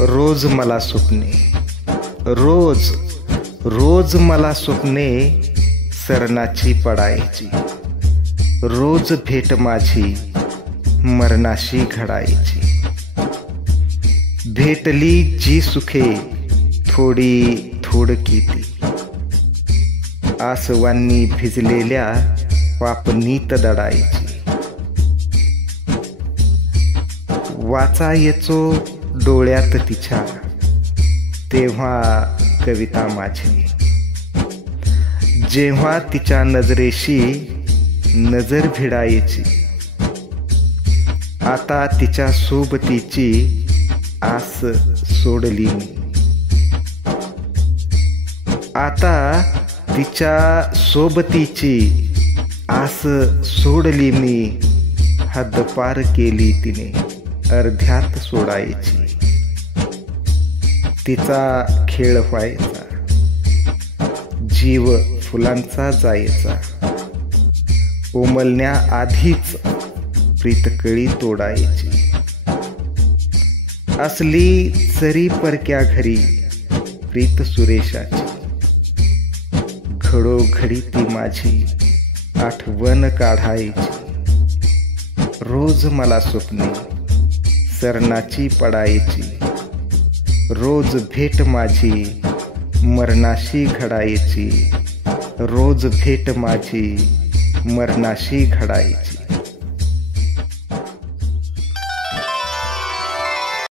रोज मला स्वप्ने, रोज रोज मला स्वप्ने सरणाची पडायची. रोज भेट माझी मरणाशी घडायची. भेटली जी सुखे थोडी थोडकी ती, आसवांनी भिजलेल्या पापणीत दडायची. वाचायचो डोळ्यात तिच्या तेव्हा कविता माझी. जेव्हा तिच्या नजरेशी नजर भिडायची. आता तिच्या सोबतीची आस सोडली मी. आता तिच्या सोबतीची आस सोडली मी. हद्दपार केली तिने अर्ध्यात सोडायची. तिचा खेळ व्हायचा, जीव फुलांचा जायचा. उमलण्या आधीच प्रीतकळी तोडायची. असली जरी परक्या घरी प्रीत सुरेशाची. घडोघडी ती माझी आठवण काढायची. रोज मला स्वप्ने सरणाची पडायची. रोज भेट माझी मरणाशी घडायची. रोज भेट माझी मरणाशी घडायची.